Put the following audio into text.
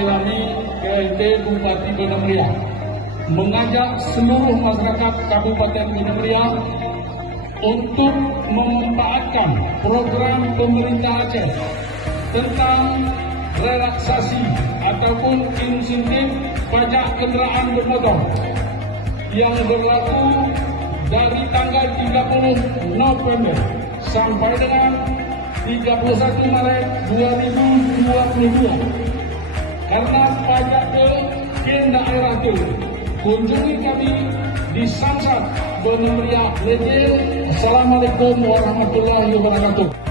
Gailani, PLT Bupati Banda Mulia, mengajak seluruh masyarakat Kabupaten Banda Mulia untuk memanfaatkan program pemerintah Aceh tentang relaksasi ataupun insentif pajak kendaraan bermotor yang berlaku dari tanggal 30 November sampai dengan 31 Maret 2022. Karena pajak ke daerah itu, kunjungi kami di Samsat Banda Mulia. Assalamualaikum warahmatullahi wabarakatuh.